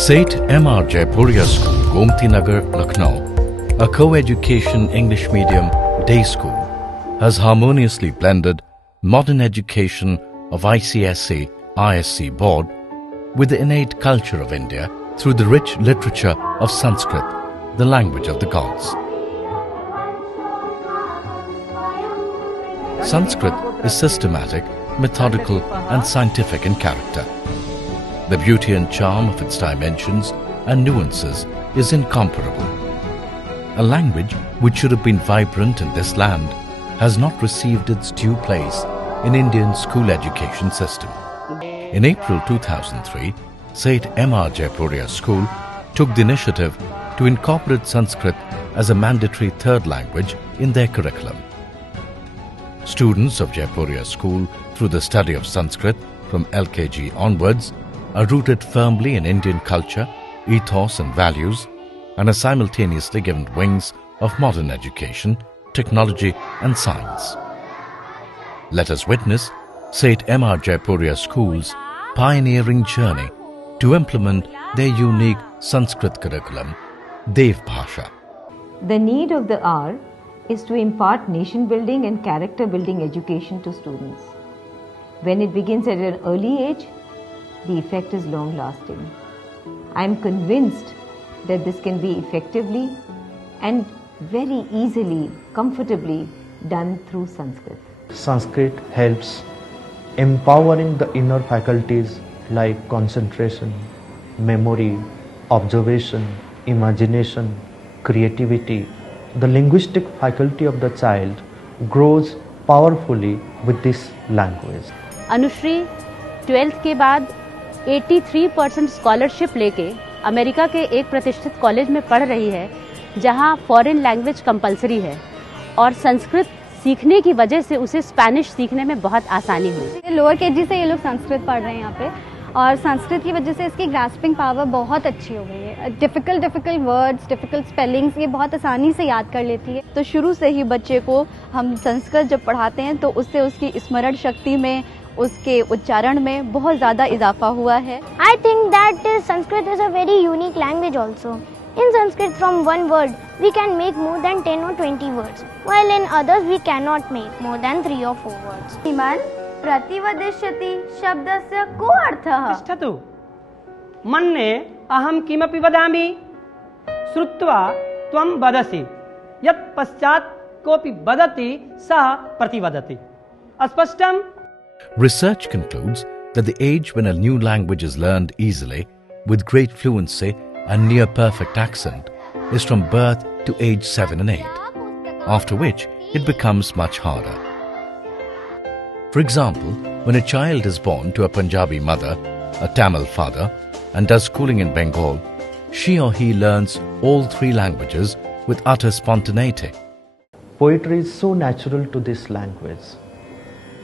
SETH MR JAIPURIA School, GOMTI NAGAR, Lucknow, a co-education English medium day school, has harmoniously blended modern education of ICSE ISC board with the innate culture of India through the rich literature of Sanskrit, the language of the gods. Sanskrit is systematic, methodical and scientific in character. The beauty and charm of its dimensions and nuances is incomparable. A language which should have been vibrant in this land has not received its due place in Indian school education system. In April 2003, SETH MR JAIPURIA School took the initiative to incorporate Sanskrit as a mandatory third language in their curriculum. Students of JAIPURIA School, through the study of Sanskrit from LKG onwards, are rooted firmly in Indian culture, ethos and values, and are simultaneously given wings of modern education, technology and science. Let us witness SETH MR JAIPURIA School's pioneering journey to implement their unique Sanskrit curriculum, Devabhasha. The need of the hour is to impart nation-building and character-building education to students. When it begins at an early age, the effect is long-lasting. I am convinced that this can be effectively and very easily, comfortably done through Sanskrit. Sanskrit helps empowering the inner faculties like concentration, memory, observation, imagination, creativity. The linguistic faculty of the child grows powerfully with this language. Anushree 12th के बाद 83% scholarship लेके America के एक प्रतिष्ठित college में पढ़ रही है, जहां फॉरेन लैंग्वेज कंपलसरी है और संस्कृत सीखने की वजह से उसे स्पेनिश सीखने में बहुत आसानी हुई। लोअर केजी से ये लोग संस्कृत पढ़ रहे हैं यहाँ पे, और संस्कृत की वजह से इसकी ग्रास्पिंग पावर बहुत अच्छी हो गई है। डिफ़िकल्ट वर्ड्स, डिफ़िकल्ट स्पेलिंग्स ये बहुत आसानी से याद कर लेती है। तो शुरू से ही बच्चे को हम संस्कृत जब पढ़ाते हैं तो उससे उसकी स्मरण शक्ति में, उसके उच्चारण में बहुत ज़्यादा इजाफा हुआ है। I think that Sanskrit is a very unique language also. In Sanskrit, from one word, we can make more than 10 or 20 words, while in others we cannot make more than 3 or 4 words. इमान प्रतिवदिष्यति शब्दस्य को अर्थः? तिष्ठतु मन्ये अहं किमपि वदामि श्रुत्वा त्वं वदसि यत् पश्चात् कोऽपि वदति सः प्रतिवदति। अस्पष्टम्? Research concludes that the age when a new language is learned easily, with great fluency and near perfect accent, is from birth to age 7 and 8, after which it becomes much harder. For example, when a child is born to a Punjabi mother, a Tamil father, and does schooling in Bengal, she or he learns all 3 languages with utter spontaneity. Poetry is so natural to this language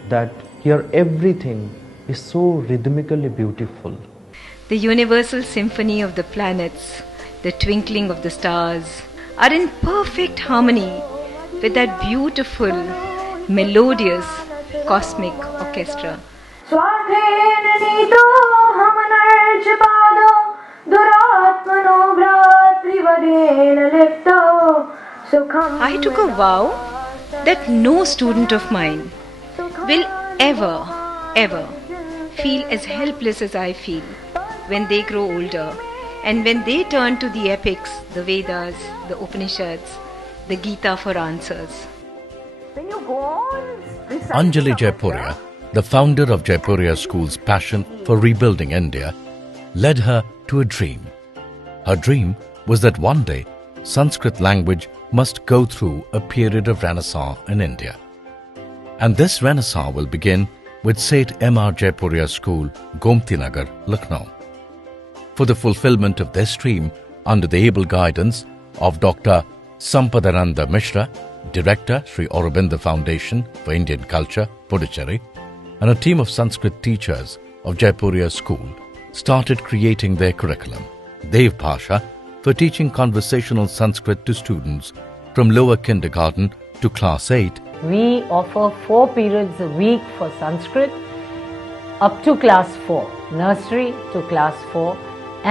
that here everything is so rhythmically beautiful. The universal symphony of the planets, the twinkling of the stars, are in perfect harmony with that beautiful, melodious, cosmic orchestra. I took a vow that no student of mine will ever feel as helpless as I feel when they grow older and when they turn to the epics, the Vedas, the Upanishads, the Gita for answers. Anjali Jaipuria, the founder of Jaipuria School's passion for rebuilding India, led her to a dream. Her dream was that one day Sanskrit language must go through a period of renaissance in India. And this renaissance will begin with SETH MR JAIPURIA School, GOMTI NAGAR, Lucknow. For the fulfillment of this dream, under the able guidance of Dr. Sampadananda Mishra, Director, Sri Aurobindo Foundation for Indian Culture, Puducherry, and a team of Sanskrit teachers of Jaipuria School started creating their curriculum, Devabhasha, for teaching conversational Sanskrit to students from lower kindergarten to class 8. We offer 4 periods a week for Sanskrit up to class 4, nursery to class 4,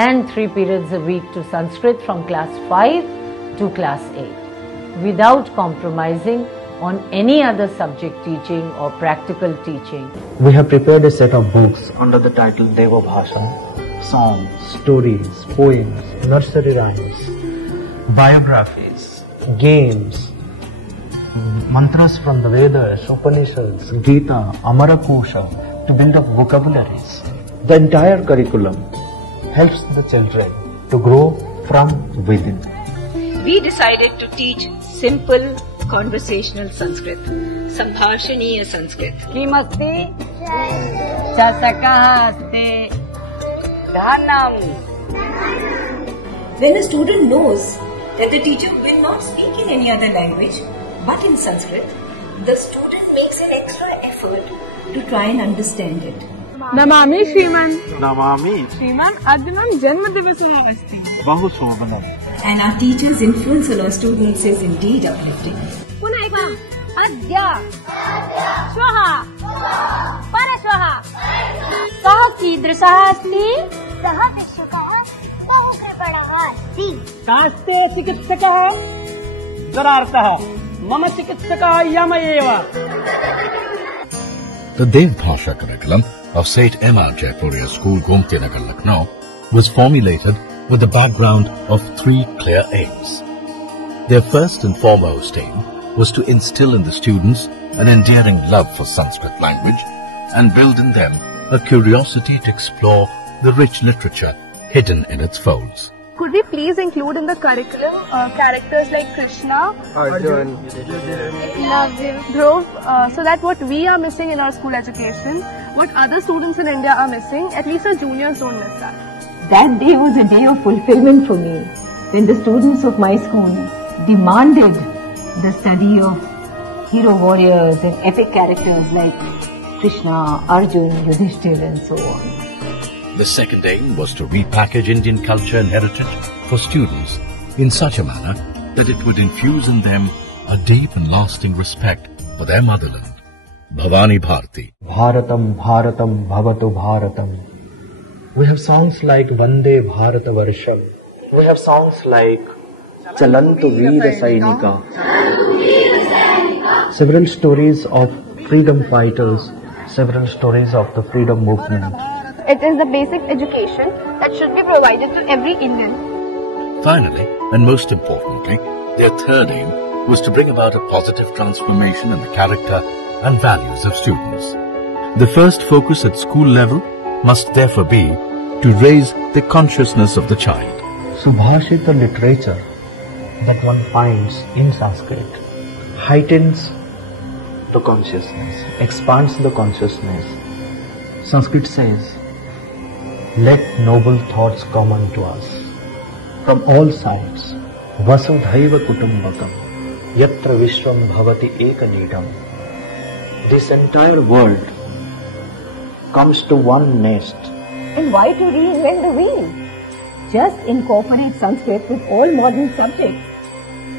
and 3 periods a week to Sanskrit from class 5 to class 8, without compromising on any other subject teaching or practical teaching. We have prepared a set of books under the title Devabhasha: songs, stories, poems, nursery rhymes, biographies, games, mantras from the Vedas, Upanishads, Gita, Amarakosha, to build up vocabularies. The entire curriculum helps the children to grow from within. We decided to teach simple conversational Sanskrit, Sambhashaniya Sanskrit. Kimasti Shasakahaste Dhanam. When a student knows that the teacher will not speak in any other language but in Sanskrit, the student makes an extra effort to try and understand it. Namami Shriman. Namami Shriman Arjunam Janmadivasasasti. Bahu Shobhanam. And our teacher's influence on our students is indeed uplifting. Puna ekam. Adya. Shwaha. Parashwaha. Sah kidrishah asti. Sah vishwakah. Bahute badaha asti. कास्ते चिकित्सकः जरार्तः मम चिकित्सकः यमयेव. The Devabhasha curriculum of SETH Jaipuriya School, GOMTI, NAGAR, LUCKNOW was formulated with the background of 3 clear aims. Their first and foremost aim was to instill in the students an endearing love for Sanskrit language and build in them a curiosity to explore the rich literature hidden in its folds. Could we please include in the curriculum characters like Krishna, Arjun, love you, Dhruv, so that what we are missing in our school education, what other students in India are missing, at least our juniors don't miss that. That day was a day of fulfillment for me, when the students of my school demanded the study of hero warriors and epic characters like Krishna, Arjun, Yudhishthir and so on. The second aim was to repackage Indian culture and heritage for students in such a manner that it would infuse in them a deep and lasting respect for their motherland. Bhavani Bharati. Bharatam Bharatam Bhavatu Bharatam. We have songs like Vande Bharata Varsham. We have songs like Chalantu Veera Sainika. Several stories of freedom fighters, several stories of the freedom movement. It is the basic education that should be provided to every Indian. Finally, and most importantly, their third aim was to bring about a positive transformation in the character and values of students. The first focus at school level must therefore be to raise the consciousness of the child. Subhashita literature that one finds in Sanskrit heightens the consciousness, expands the consciousness. Sanskrit says, let noble thoughts come unto us from all sides. Vasudhaiva kutumbakam yatra vishwam bhavati ekanidam. This entire world comes to one nest. And why to reinvent the wheel? Just incorporate Sanskrit with all modern subjects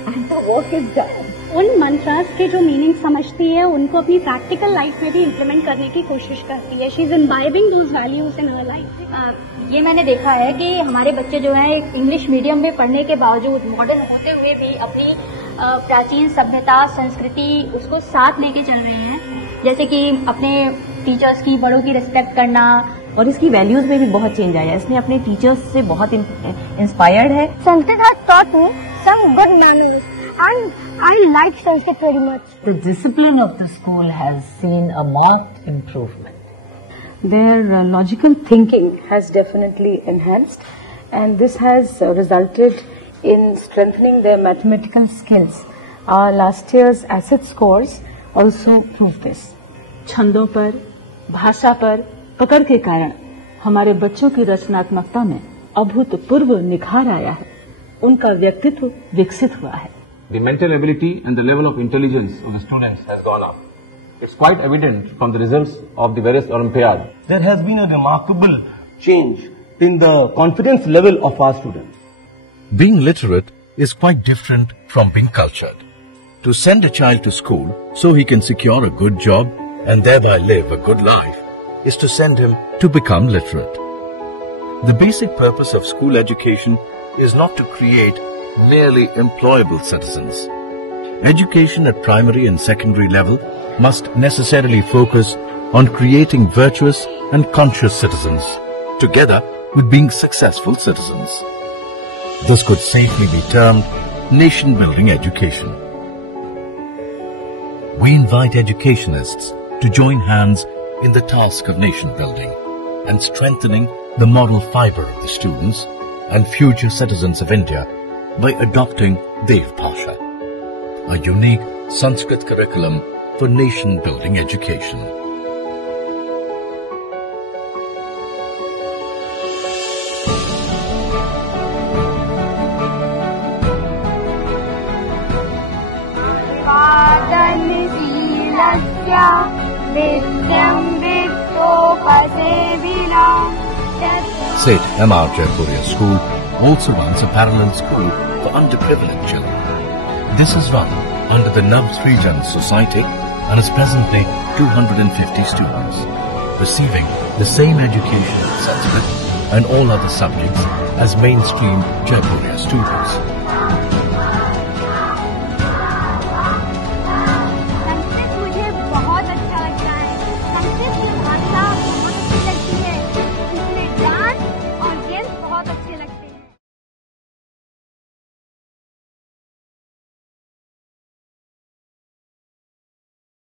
and the work is done. उन मंत्रास के जो meaning समझती है उनको अपनी practical life में भी implement करने की कोशिश करती है. She is imbibing those values in her life. ये मैंने देखा है कि हमारे बच्चे जो हैं इंग्लिश मीडियम में पढ़ने के बावजूद मॉडर्न होते हुए भी अपनी प्राचीन सभ्यता संस्कृति उसको साथ लेके चल रहे हैं. जैसे कि अपने टीचर्स की, बड़ों की रिस्पेक्ट करना. और इसकी वैल्यूज में भी बहुत चेंज आया. इसने अपने टीचर्स से बहुत इंस्पायर्ड है. Sanskrit has taught me some good manners and I like Sanskrit very much. The discipline of the school has seen a marked improvement. Their logical thinking has definitely enhanced and this has resulted in strengthening their mathematical skills. Our last year's ASETH scores also prove this. छंदों पर, भाषा पर पकड़ के कारण हमारे बच्चों की रचनात्मकता में अभूतपूर्व निखार आया है. उनका व्यक्तित्व विकसित हुआ है. The mental ability and the level of intelligence of the students has gone up. It's quite evident from the results of the various Olympiads. There has been a remarkable change in the confidence level of our students. Being literate is quite different from being cultured. To send a child to school so he can secure a good job and thereby live a good life is to send him to become literate. The basic purpose of school education is not to create merely employable citizens. Education at primary and secondary level must necessarily focus on creating virtuous and conscious citizens, together with being successful citizens. This could safely be termed nation-building education. We invite educationists to join hands in the task of nation-building and strengthening the moral fibre of the students and future citizens of India by adopting Devabhasha, a unique Sanskrit curriculum for nation-building education. SETH Samar JAIPURIA School also runs a parallel school for underprivileged children. This is run under the Navsrijan Society and is presently 250 students, receiving the same education in Sanskrit and all other subjects as mainstream JAIPURIA students.